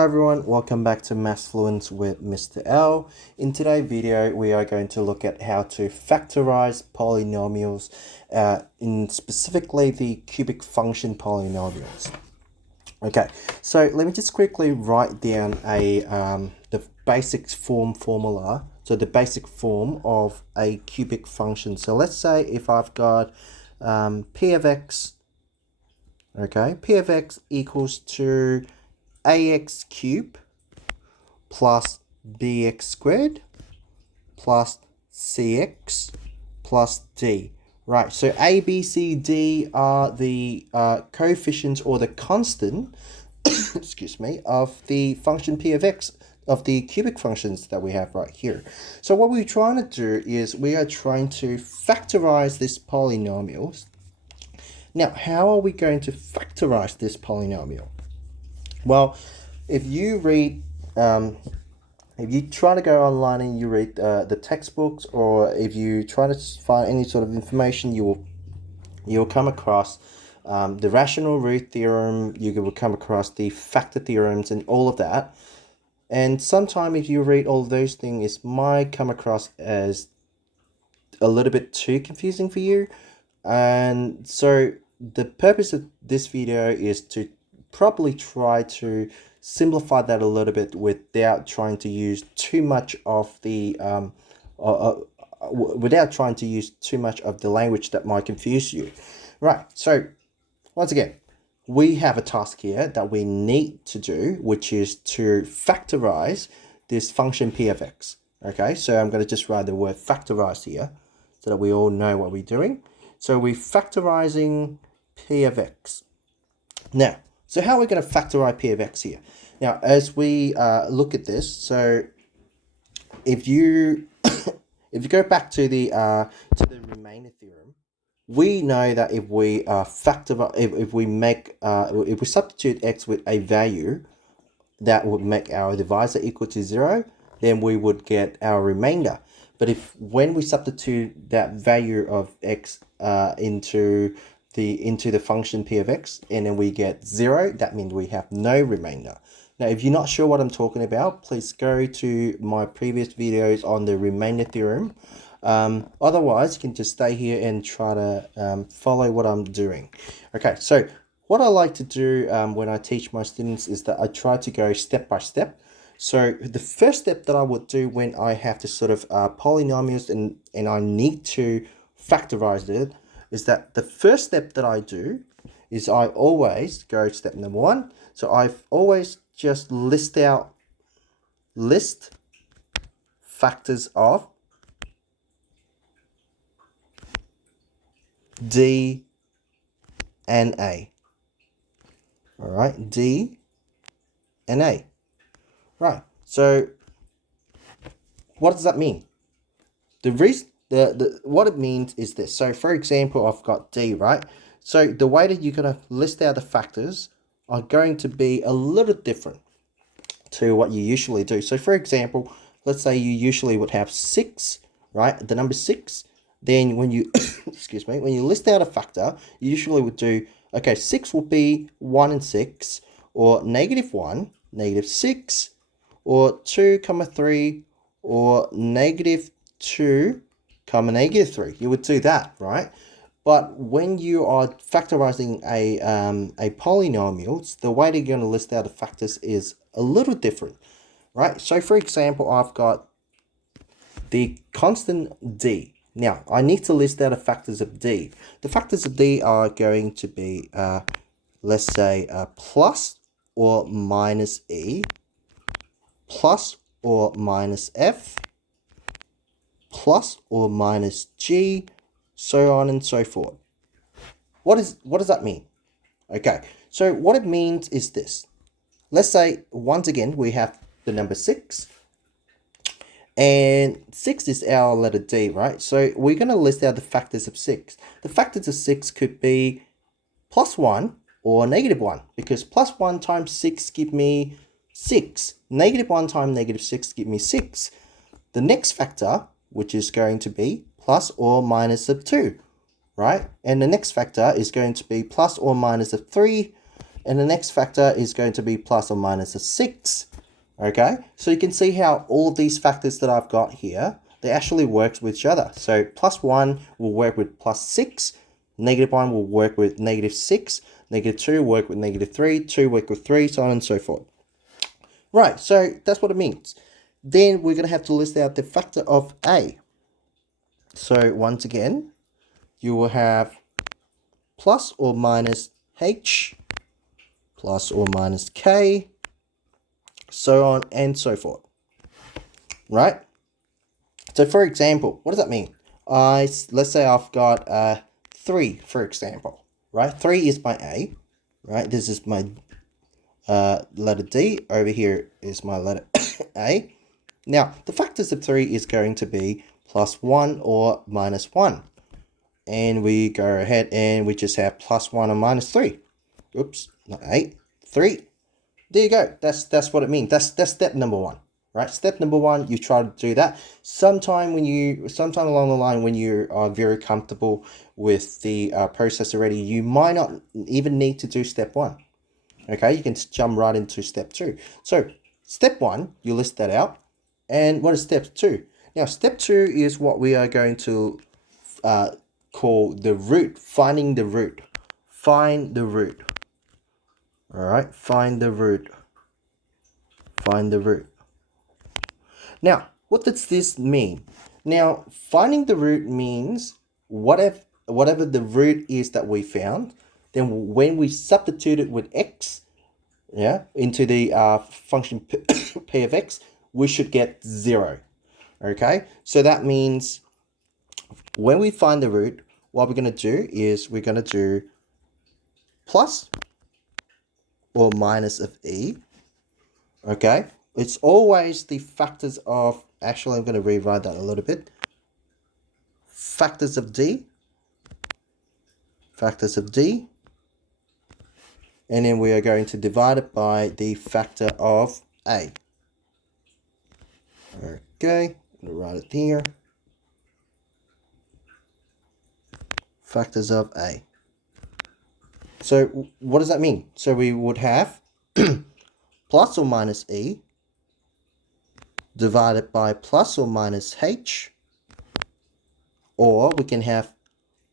Hi everyone, welcome back to Mathfluence with Mr. L. In today's video, we are going to look at how to factorize polynomials, in specifically the cubic function polynomials. Okay, so let me just quickly write down the basic formula. So the basic form of a cubic function. So let's say if I've got p of x, okay, p of x equals to ax cubed plus bx squared plus cx plus d. Right, so a, b, c, d are the coefficients or the constant, excuse me, of the function p of x, of the cubic functions that we have right here. So what we're trying to do is we are trying to factorize this polynomial. Now, how are we going to factorize this polynomial? Well, if you read, if you try to go online and you read the textbooks, or if you try to find any sort of information, you'll come across the rational root theorem. You will come across the factor theorems and all of that. And sometimes if you read all those things, it might come across as a little bit too confusing for you. And so the purpose of this video is to probably try to simplify that a little bit without trying to use too much of the without trying to use too much of the language that might confuse you. Right, so once again, we have a task here that we need to do, which is to factorize this function p of x. Okay, so I'm going to just write the word factorize here so that we all know what we're doing. So we're factorizing p of x. Now, so how are we going to factorize p of x here? Now, as we look at this, so if you if you go back to the remainder theorem, we know that if we if we substitute x with a value that would make our divisor equal to 0, then we would get our remainder. But if when we substitute that value of x into the function p of x, and then we get 0, that means we have no remainder. Now, if you're not sure what I'm talking about, please go to my previous videos on the remainder theorem. Otherwise, you can just stay here and try to follow what I'm doing. Okay, so what I like to do when I teach my students is that I try to go step by step. So the first step that I would do when I have this sort of polynomials and I need to factorize it is that the first step that I do is I always go step number 1. So I've always just list factors of D and A. All right, D and A. Right, so what does that mean? The reason, what it means is this. So for example, I've got D, right? So the way that you're going to list out the factors are going to be a little different to what you usually do. So for example, let's say you usually would have 6, right? The number 6. Then when you, excuse me, when you list out a factor, you usually would do, okay, 6 will be 1 and 6, or -1, -6, or 2, 3, or -2, -3. You would do that, right? But when you are factorizing a polynomials, the way that you're going to list out the factors is a little different, right? So for example, I've got the constant d. Now, I need to list out the factors of d. The factors of d are going to be, let's say, plus or minus e, plus or minus f, plus or minus g, so on and so forth. What does that mean? Okay, so what it means is this. Let's say, once again, we have the number 6. And 6 is our letter D, right? So we're going to list out the factors of 6. The factors of 6 could be +1 or -1, because +1 times 6 give me 6. -1 times -6 give me 6. The next factor, which is going to be plus or minus of 2, right? And the next factor is going to be plus or minus of 3. and the next factor is going to be plus or minus a 6. Okay, so you can see how all of these factors that I've got here, they actually work with each other. So plus 1 will work with plus 6, negative 1 will work with negative 6, negative 2 work with negative 3, 2 work with 3, so on and so forth. Right, so that's what it means. Then we're going to have to list out the factor of A. So once again, you will have plus or minus H, plus or minus K, so on and so forth. Right? So for example, what does that mean? Let's say I've got 3, for example. Right? 3 is my A. Right? This is my letter D. Over here is my letter A. Now, the factors of 3 is going to be plus 1 or minus 1. And we go ahead and we just have plus 1 or minus 3. Oops, not 8, 3. There you go. That's what it means. That's step number 1. Right? Step number 1, you try to do that. Sometime along the line when you are very comfortable with the process already, you might not even need to do step 1. Okay, you can jump right into step 2. So step 1, you list that out. And what is step 2? Now, step 2 is what we are going to call the root, finding the root. Find the root. All right, find the root. Find the root. Now, what does this mean? Now, finding the root means whatever the root is that we found, then when we substitute it with x, yeah, into the function p of x, we should get 0. Okay, so that means when we find the root, what we're going to do is we're going to do plus or minus of e. Okay, it's always the factors of, actually I'm going to rewrite that a little bit, factors of d, and then we are going to divide it by the factor of a. Okay, I'm going to write it here, factors of a. So what does that mean? So we would have plus or minus e divided by plus or minus h, or we can have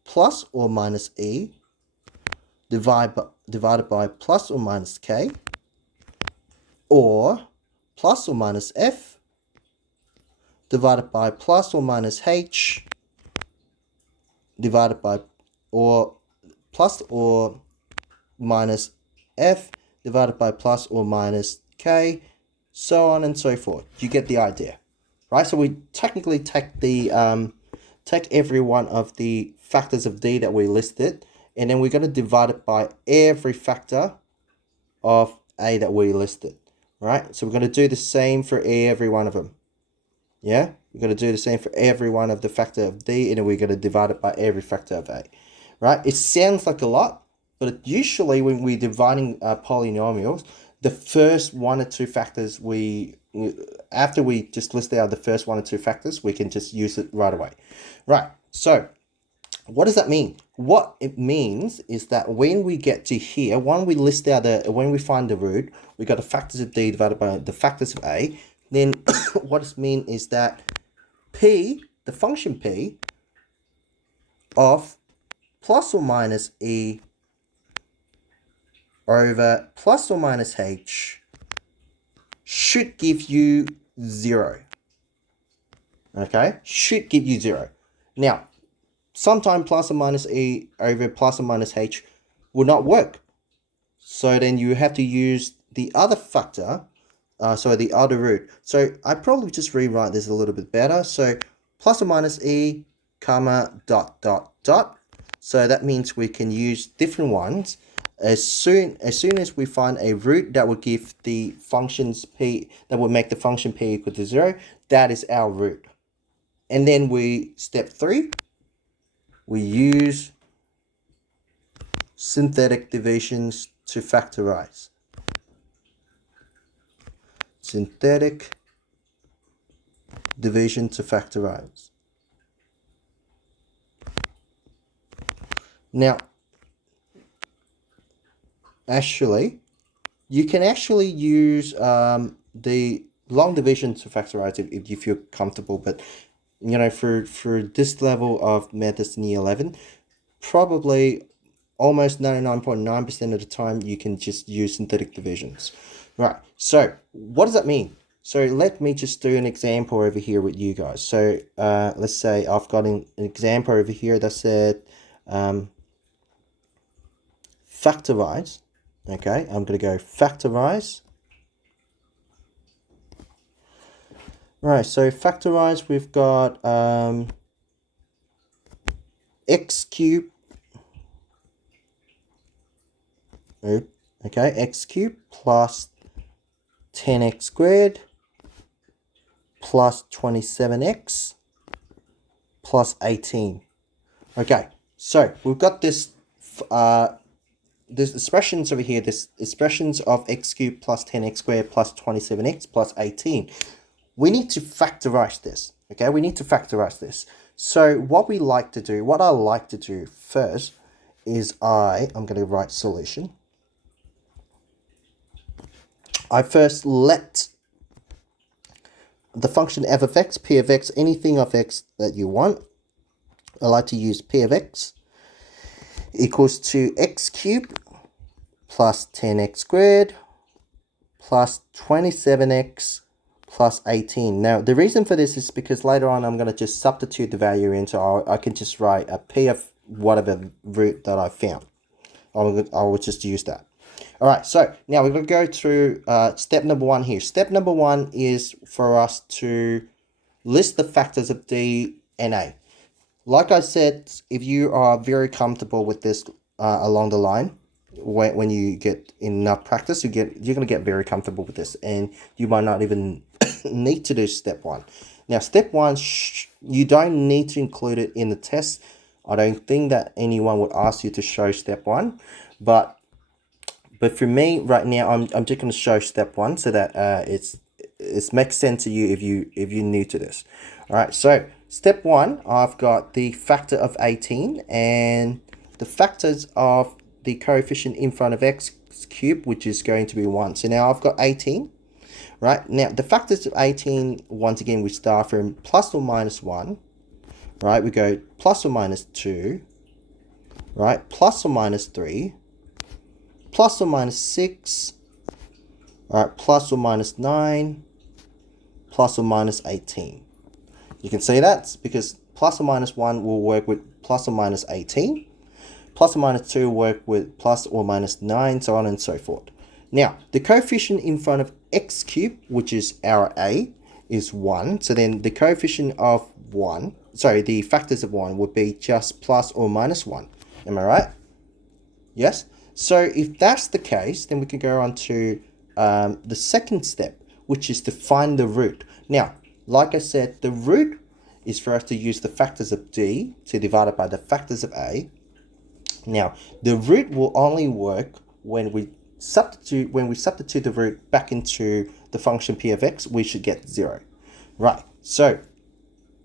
plus or minus e divided by plus or minus k, or plus or minus f divided by plus or minus h divided by, or plus or minus f divided by plus or minus k, so on and so forth. You get the idea, right? So we technically take the take every one of the factors of d that we listed, and then we're going to divide it by every factor of a that we listed, right? So we're going to do the same for every one of them. Yeah, we're going to do the same for every one of the factor of d, and then we're going to divide it by every factor of a, right? It sounds like a lot, but usually when we're dividing polynomials, the first 1 or 2 factors after we just list out the first 1 or 2 factors, we can just use it right away. Right, so what does that mean? What it means is that when we get to here, when we find the root, we got the factors of d divided by the factors of a, then what it means is that p, the function p, of plus or minus e over plus or minus h should give you 0. Okay, should give you 0. Now, sometimes plus or minus e over plus or minus h will not work. So then you have to use the other factor, the other root. So I probably just rewrite this a little bit better. So plus or minus e, comma, dot, dot, dot. So that means we can use different ones. As soon as we find a root that would give the functions p, that would make the function p equal to 0, that is our root. And then step 3, we use synthetic divisions to factorize. Synthetic division to factorize. Now, actually, you can actually use the long division to factorize if you feel comfortable. But you know, for this level of methods in year 11, probably almost 99.9% of the time you can just use synthetic divisions. Right, so what does that mean? So let me just do an example over here with you guys. So let's say I've got an example over here that said factorize. Okay, I'm going to go factorize. Right, so factorize, we've got x cubed. Okay, x cubed plus 10x squared plus 27x plus 18. Okay, so we've got this expressions over here, this expressions of x cubed plus 10x squared plus 27x plus 18. We need to factorize this. Okay, we need to factorize this. So what I like to do first is I'm going to write solution. I first let the function f of x, p of x, anything of x that you want. I like to use p of x equals to x cubed plus 10x squared plus 27x plus 18. Now, the reason for this is because later on I'm going to just substitute the value in, so I can just write a p of whatever root that I found. I will just use that. All right, so now we're going to go through step number 1 here. Step number 1 is for us to list the factors of D and A. Like I said, if you are very comfortable with this along the line, when you get enough practice, you're going to get very comfortable with this, and you might not even need to do step 1. Now, step 1, you don't need to include it in the test. I don't think that anyone would ask you to show step 1, but for me right now, I'm just going to show step 1 so that it makes sense to you if you're new to this. All right, so step 1, I've got the factor of 18 and the factors of the coefficient in front of x cubed, which is going to be 1. So now I've got 18. Right, now the factors of 18, once again, we start from plus or minus 1. Right, we go plus or minus 2. Right, plus or minus 3. Plus or minus 6. All right, plus or minus 9. Plus or minus 18. You can see that because plus or minus 1 will work with plus or minus 18. Plus or minus 2 will work with plus or minus 9, so on and so forth. Now, the coefficient in front of x cubed, which is our A, is 1. So then the coefficient of 1, the factors of 1 would be just plus or minus 1. Am I right? Yes? So if that's the case, then we can go on to the second step, which is to find the root. Now, like I said, the root is for us to use the factors of D to divide it by the factors of A. Now, the root will only work when we substitute the root back into the function p of x, we should get 0. Right, so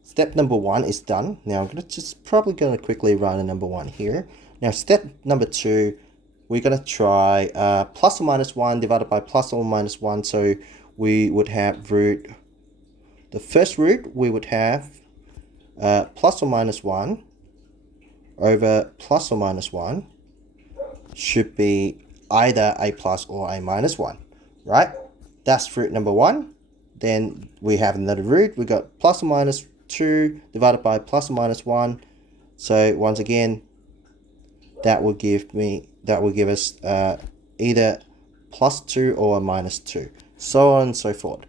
step number 1 is done. Now I'm probably going to quickly run a number 1 here. Now step number 2, we're going to try plus or minus 1 divided by plus or minus 1. So we would have the first root we would have plus or minus 1 over plus or minus 1 should be either a plus or a minus 1, right? That's root number 1. Then we have another root. We got plus or minus 2 divided by plus or minus 1. So once again, that will give us either plus 2 or a minus 2, so on and so forth,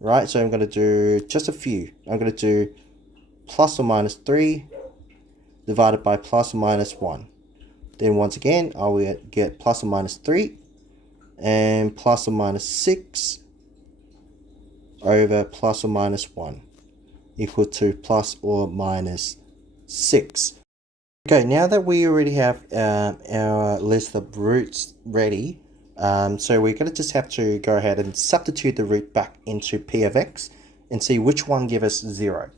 right? So I'm going to do just a few. I'm going to do plus or minus 3 divided by plus or minus 1. Then once again, I will get plus or minus 3 and plus or minus 6 over plus or minus 1 equal to plus or minus 6. Okay, now that we already have our list of roots ready, so we're going to just have to go ahead and substitute the root back into p of x and see which one gives us 0.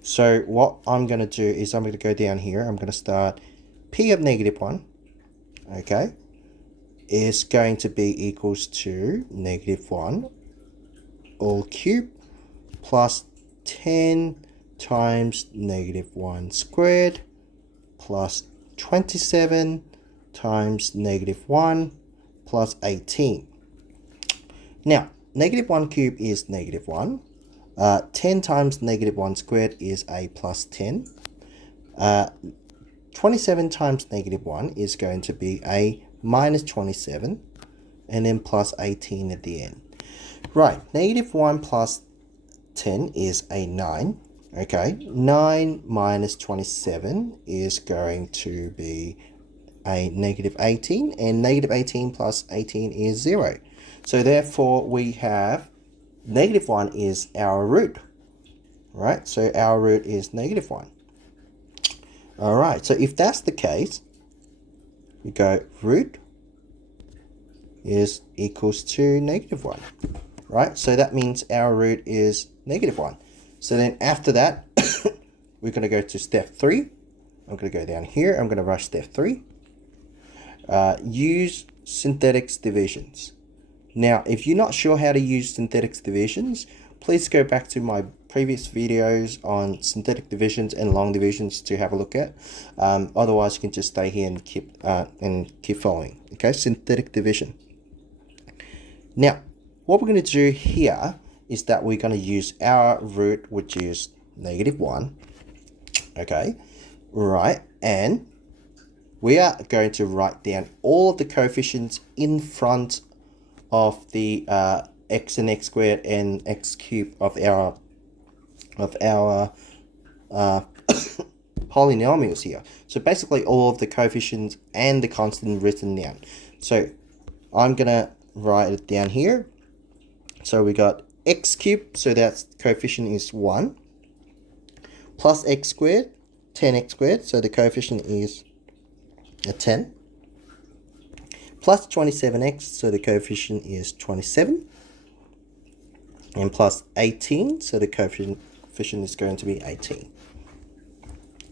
So what I'm going to do is I'm going to go down here. I'm going to start p of negative 1, okay, is going to be equals to -1 all cubed plus 10 times -1 squared plus 27 times -1 plus 18. Now, -1 cubed is -1. 10 times -1 squared is a plus 10. 27 times -1 is going to be a minus 27. And then plus 18 at the end. Right, -1 plus 10 is a 9. Okay, 9 minus 27 is going to be a -18. And -18 plus 18 is 0. So therefore, we have -1 is our root. Right, so our root is -1. Alright, so if that's the case, we go root is equals to -1. Right, so that means our root is -1. So then after that, we're going to go to step 3. I'm going to go down here. I'm going to rush step 3. Use synthetic divisions. Now, if you're not sure how to use synthetic divisions, please go back to my previous videos on synthetic divisions and long divisions to have a look at. Otherwise, you can just stay here and keep following. Okay, synthetic division. Now, what we're going to do here is that we're going to use our root, which is -1. Okay, right, and we are going to write down all of the coefficients in front of the x and x squared and x cubed of our polynomials here. So basically all of the coefficients and the constant written down. So I'm gonna write it down here. So we got x cubed, so that's coefficient is 1, plus x squared, 10x squared, so the coefficient is a 10, plus 27x, so the coefficient is 27, and plus 18, so the coefficient is going to be 18.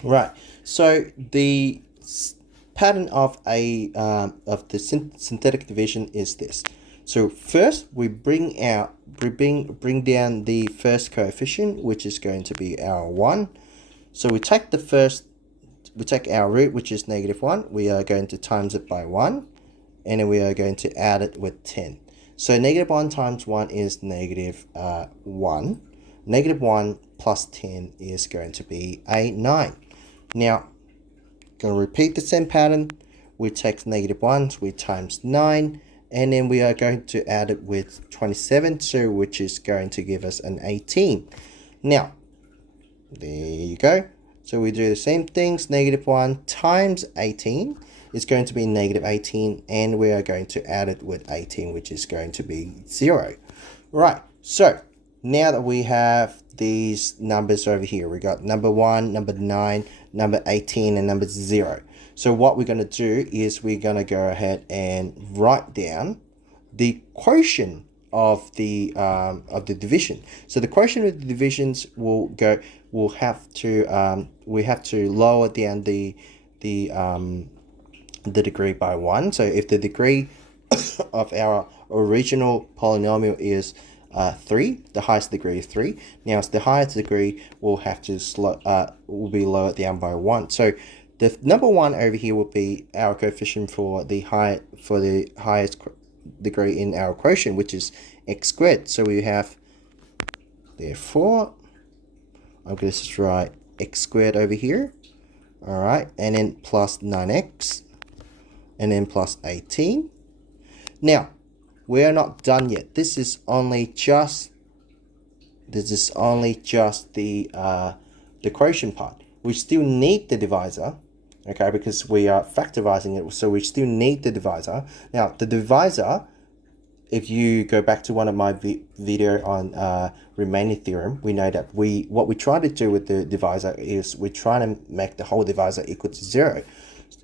Right, so the pattern of the synthetic division is this. So first we bring down the first coefficient, which is going to be our 1. So we take our root, which is -1. We are going to times it by 1, and then we are going to add it with 10. So -1 times 1 is -1. -1 plus 10 is going to be a 9. Now, going to repeat the same pattern. We take -1, we times 9, and then we are going to add it with 27, so which is going to give us an 18. Now, there you go. So we do the same things. -1 times 18 is going to be -18, and we are going to add it with 18, which is going to be 0. Right, so now that we have these numbers over here, we got number 1, number 9, number 18, and number 0. So what we're going to do is we're going to go ahead and write down the quotient of the division. So the quotient of the divisions we have to lower down the degree by 1. So if the degree of our original polynomial is 3, the highest degree is 3. Now it's the highest degree, will be lowered down by 1. So the number 1 over here will be our coefficient for the highest degree in our quotient, which is x squared. So we have, therefore, I'm going to just write x squared over here. All right, and then plus 9x, and then plus 18. Now, we are not done yet. This is only just the quotient part. We still need the divisor, okay, because we are factorizing it, so we still need the divisor. Now, the divisor, if you go back to one of my video on remaining theorem, we know that what we try to do with the divisor is we try to make the whole divisor equal to 0.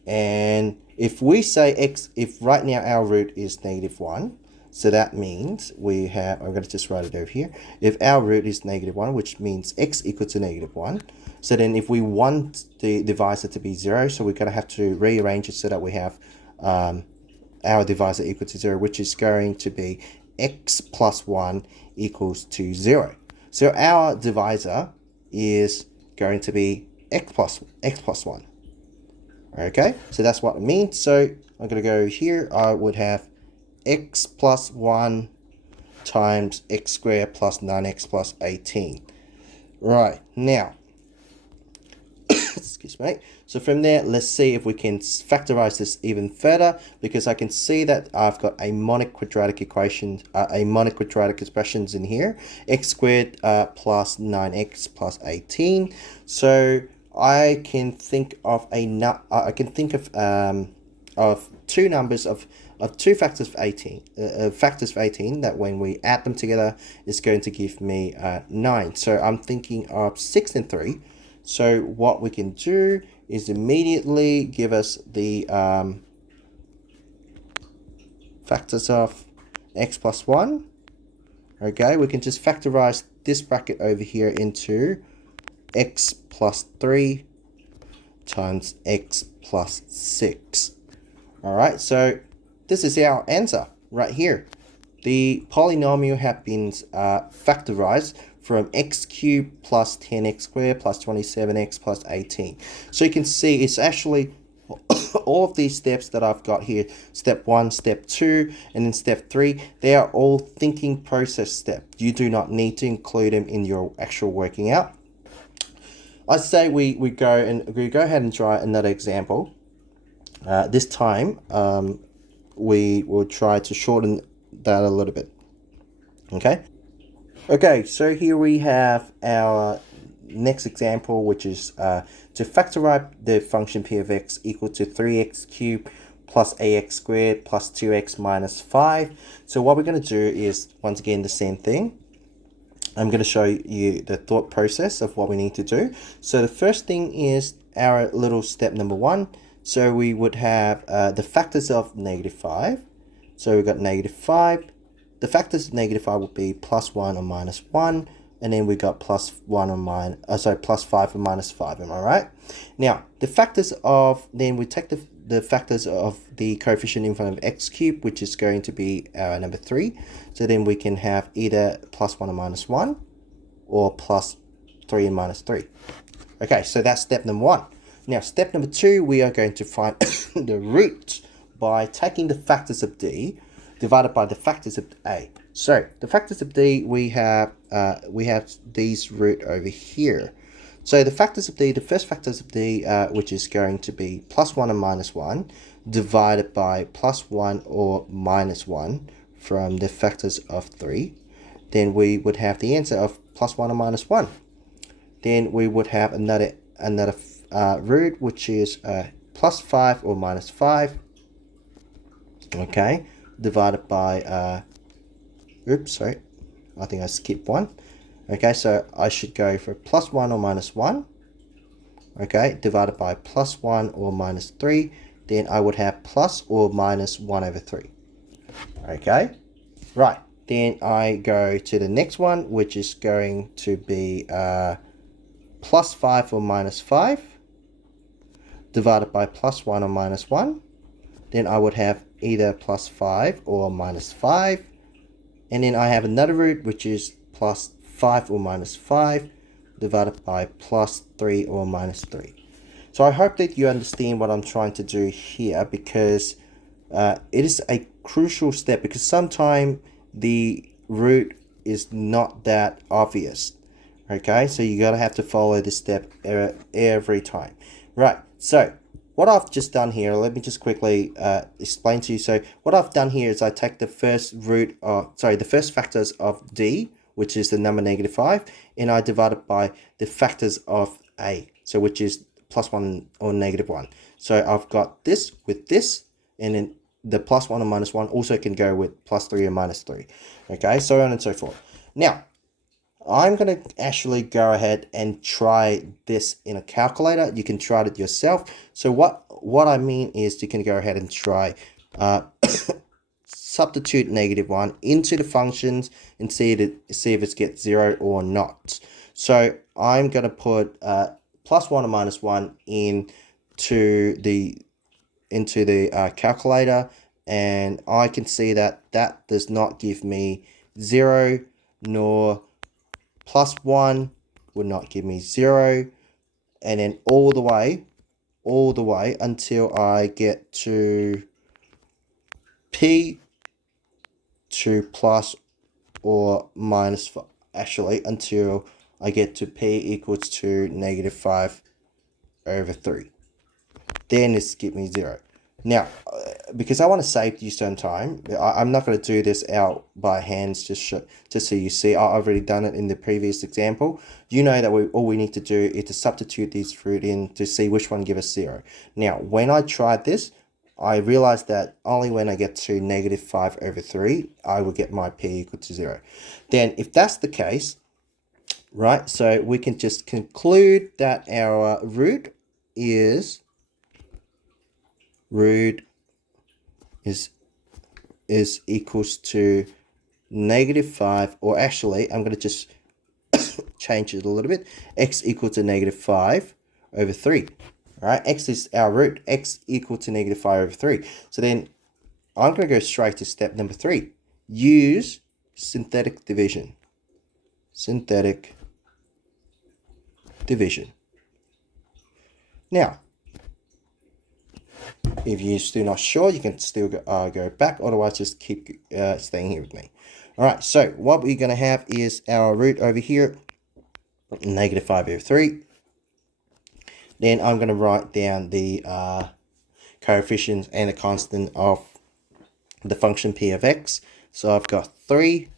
And if we say if right now our root is -1, so that means we have, I'm going to just write it over here. If our root is -1, which means x equal to -1, so then if we want the divisor to be 0, so we're going to have to rearrange it so that we have our divisor equal to 0, which is going to be x plus 1 equals to 0. So our divisor is going to be x plus 1. Okay, so that's what it means. So I'm going to go here. I would have x plus 1 times x squared plus 9x plus 18. Right, now, excuse me. So from there, let's see if we can factorize this even further, because I can see that I've got a monic quadratic equation, expressions in here, x squared plus 9x plus 18. So I can think of two numbers of two factors of 18, that when we add them together is going to give me 9. So I'm thinking of 6 and 3. So what we can do is immediately give us the factors of x plus 1. Okay, we can just factorize this bracket over here into x plus 3 times x plus 6. All right, so this is our answer right here. The polynomial has been factorized from x cubed plus 10x squared plus 27x plus 18. So you can see it's actually all of these steps that I've got here, step 1, step 2, and then step 3, they are all thinking process steps. You do not need to include them in your actual working out. I say we go ahead and try another example. This time, we will try to shorten that a little bit. Okay, so here we have our next example, which is to factorize the function p of x equal to 3x cubed plus ax squared plus 2x minus 5. So what we're going to do is, once again, the same thing. I'm going to show you the thought process of what we need to do. So the first thing is our little step number 1. So we would have the factors of -5. So we've got -5. The factors of -5 would be +1 or -1. And then we got +1 or +5 or -5. Am I right? Now, the factors of, then we take the factors of the coefficient in front of x cubed, which is going to be number 3. So then we can have either +1 or -1, or +3 and -3. Okay, so that's step number 1. Now, step number 2, we are going to find the root by taking the factors of d divided by the factors of a. So the factors of d, we have d's root over here. So the factors of d, the first factors of d, which is going to be +1 and -1, divided by +1 or -1 from the factors of 3. Then we would have the answer of +1 or -1. Then we would have another root, which is +5 or -5. Okay, divided by oops, sorry, I think I skipped one. Okay, so I should go for +1 or -1. Okay, divided by +1 or -3. Then I would have plus or -1 over 3. Okay, right. Then I go to the next one, which is going to be +5 or -5 divided by +1 or -1. Then I would have either +5 or -5. And then I have another root, which is +5 or -5 divided by +3 or -3. So I hope that you understand what I'm trying to do here, because it is a crucial step, because sometimes the root is not that obvious. Okay, so you gotta have to follow this step every time. Right, so what I've just done here, let me just quickly explain to you. So what I've done here is I take the first the first factors of d, which is the number -5, and I divide it by the factors of a, so which is +1 or -1. So I've got this with this, and then the +1 or -1 also can go with +3 or -3. Okay, so on and so forth. Now, I'm going to actually go ahead and try this in a calculator. You can try it yourself. So what I mean is you can go ahead and try substitute -1 into the functions and see if it gets 0 or not. So I'm going to put +1 or -1 into the calculator, and I can see that that does not give me 0, nor plus 1 would not give me 0, and then all the way until I get to p to plus or minus 5, actually until I get to p equals to negative 5 over 3. Then it's give me 0. Now, because I want to save you some time, I'm not going to do this out by hands just so you see. I've already done it in the previous example. You know that all we need to do is to substitute these fruit in to see which one give us 0. Now, when I tried this, I realized that only when I get to negative 5 over 3, I will get my p equal to 0. Then, if that's the case, right, so we can just conclude that our root is equals to negative 5, or actually I'm going to just change it a little bit. X equal to negative 5 over 3. All right, x is our root. X equal to negative 5 over 3. So then I'm going to go straight to step number 3. Use synthetic division. Synthetic division. Now, if you're still not sure, you can still go back. Otherwise, just keep staying here with me. All right, so what we're going to have is our root over here, negative 5 over 3. Then I'm going to write down the coefficients and the constant of the function p of x. So I've got 3,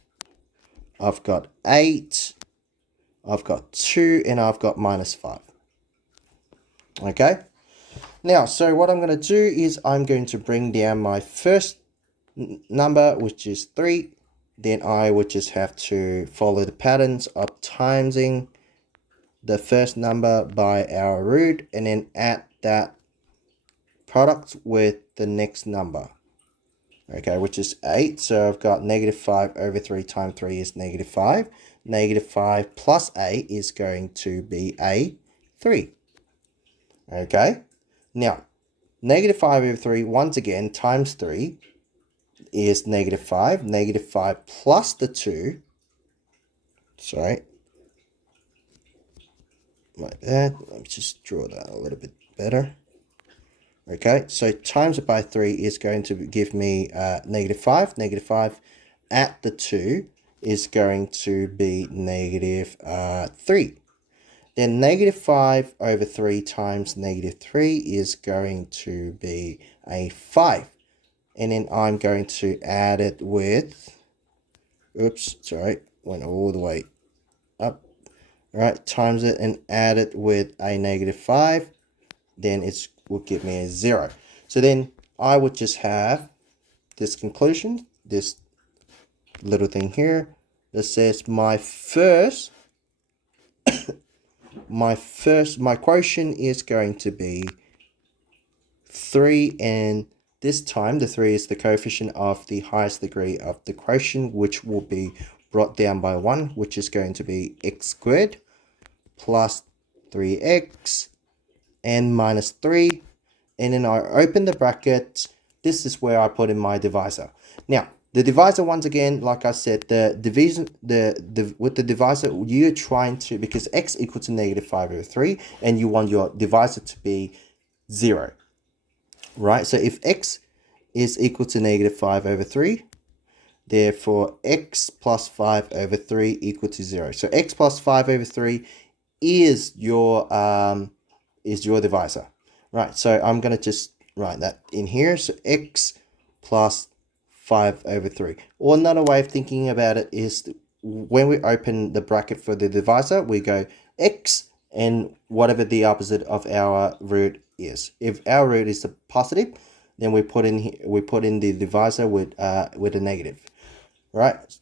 I've got 8, I've got 2, and I've got minus 5. Okay. Now, so what I'm going to do is I'm going to bring down my first number, which is 3. Then I would just have to follow the patterns of timesing the first number by our root, and then add that product with the next number. Okay, which is 8. So I've got negative 5 over 3 times 3 is negative 5. Negative 5 plus a is going to be a 3. Okay. Now, negative 5 over 3, once again, times 3 is negative 5. Negative 5 plus the 2, sorry, like that. Let me just draw that a little bit better. Okay, so times it by 3 is going to give me negative 5. Negative 5 at the 2 is going to be negative 3. Then negative 5 over 3 times negative 3 is going to be a 5. And then I'm going to add it with, oops, sorry, went all the way up. All right, times it and add it with a negative 5. Then it will give me a 0. So then I would just have this conclusion, this little thing here that says my quotient is going to be 3, and this time the 3 is the coefficient of the highest degree of the quotient, which will be brought down by 1, which is going to be x squared plus 3x and minus 3. And then I open the bracket. This is where I put in my divisor. Now, the divisor, once again, like I said, the division, with the divisor, you're trying to, because x equal to negative 5 over 3, and you want your divisor to be 0, right? So if x is equal to negative 5 over 3, therefore x plus 5 over 3 equal to 0. So x plus 5 over 3 is your divisor, right? So I'm going to just write that in here. So x plus 5 over 3. Or another way of thinking about it is when we open the bracket for the divisor, we go x and whatever the opposite of our root is. If our root is a positive, then we put in the divisor with a negative, right?